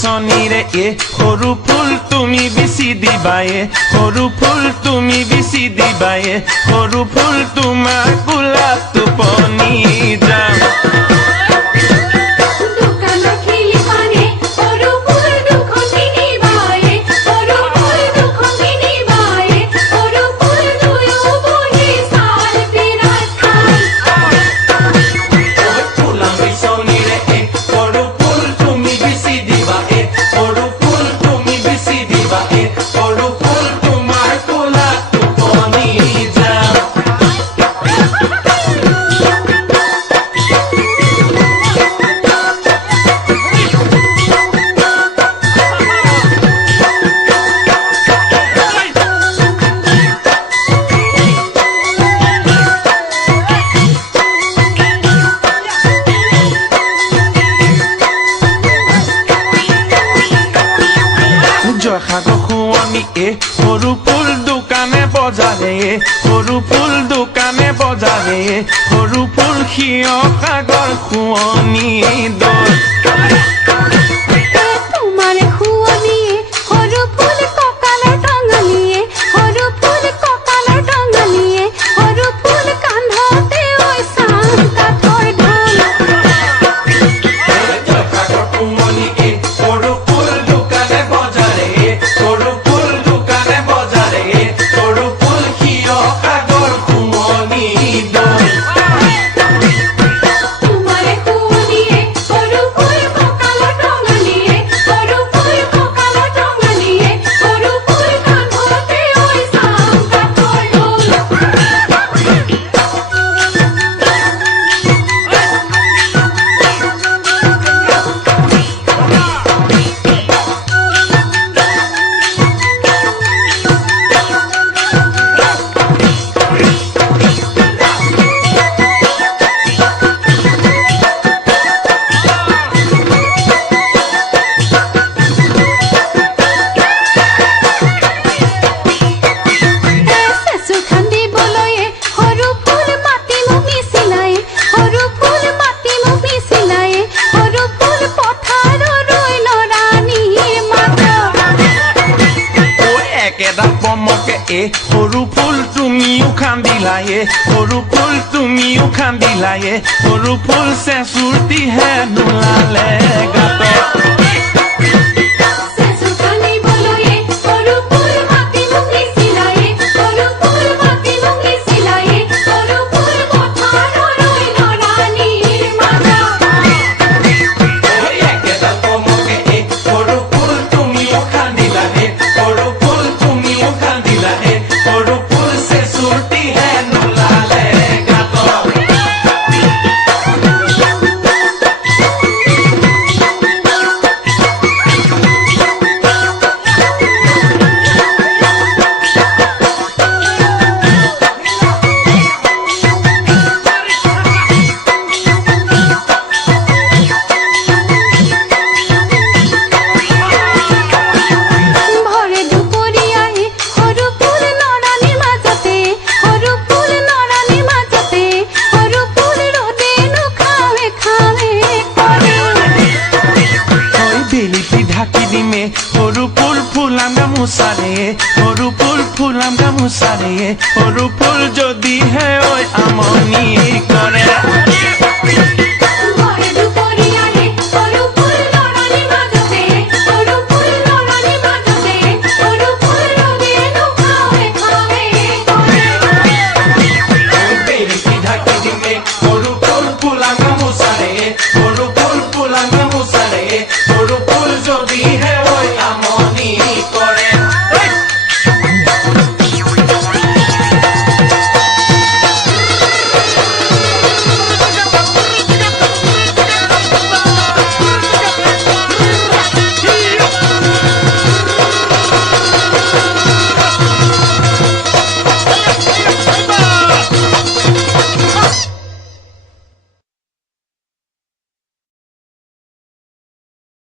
বিচনীৰে সৰু ফুল তুমি বিচি দিবায়ে সৰু ফুল তুমি বিচি দিবায়ে সৰু ফুল তোমাৰ গোলাপ টোপনি যাম জয়সাগৰ শুৱনি সৰু ফুল দোকানে বজাৰে সৰু ফুল দোকানে বজাৰে সৰু ফুল সিয় সাগৰ শুৱনি দল তোমাৰে শুৱনিয়ে সৰু ফুল কঁকালৰ টঙালিয়ে সৰু ফুল কঁকালৰ টঙালিয়ে সৰু ফুল কান্ধতে ঐ চাম কাঠৰ ঢোল জয়সাগৰ শুৱনি সৰু ফুল দোকানে বজাৰে সৰু ফুল দোকানে বজাৰে সৰু ফুল সিয় সাগৰ শুৱনি দল তোমাৰে শুৱনিয়ে সৰু ফুল কঁকালৰ টঙালিয়ে সৰু ফুল কঁকালৰ টঙালিয়ে সৰু ফুল কান্ধতে ঐ চাম কাঠৰ ঢোল চেচুৰ খান্দিবলৈয়ে সৰু ফুল মাতি মোক নিচিনায়ে সৰু ফুল মাতি মোক নিচিনায়ে সৰু ফুল পথাৰলৈ নৰাণীৰ মাত একেডাল পমকে সৰু ফুল তুমিও খান্দিলায়ে সৰু ফুল তুমিও খান্দিলায়ে সৰু ফুল চেচুৰটিহে নোলালে গাত চেচুৰ খান্দিবলৈয়ে সৰু ফুল মাতি মোক নিচিনায়ে সৰু ফুল মাতি মোক নিচিনায়ে সৰু ফুল পথাৰলৈ নৰাণীৰ মাত একেডাল পমকে সৰু ফুল তুমিও খান্দিলায়ে সৰু ফুল তুমিও খান্দিলায়ে সৰু ফুল চেচুৰটিহে নোলালে গাত ভৰে দুপৰীয়াই সৰু ফুল নৰাণীৰ মাজতে সৰু ফুল নৰাণীৰ মাজতে সৰু ফুল ৰ'দেনো খাৱে খাৱে কৰে বেলিটি ঢাকি দিমে সৰু ফুল ফুলাম গামোচাৰে সৰু ফুল ফুলাম গামোচাৰে সৰু ফুল যদিহে ঐ আমনি কৰে ভৰে দুপৰীয়াই সৰু ফুল নৰাণীৰ মাজতে সৰু ফুল নৰাণীৰ মাজতে সৰু ফুল ৰ'দেনো খাৱে খাৱে কৰে বেলিটি ঢাকি দিমে সৰু ফুল ফুলাম গামোচাৰে সৰু ফুল ফুলাম গামোচাৰে সৰু ফুল যদিহে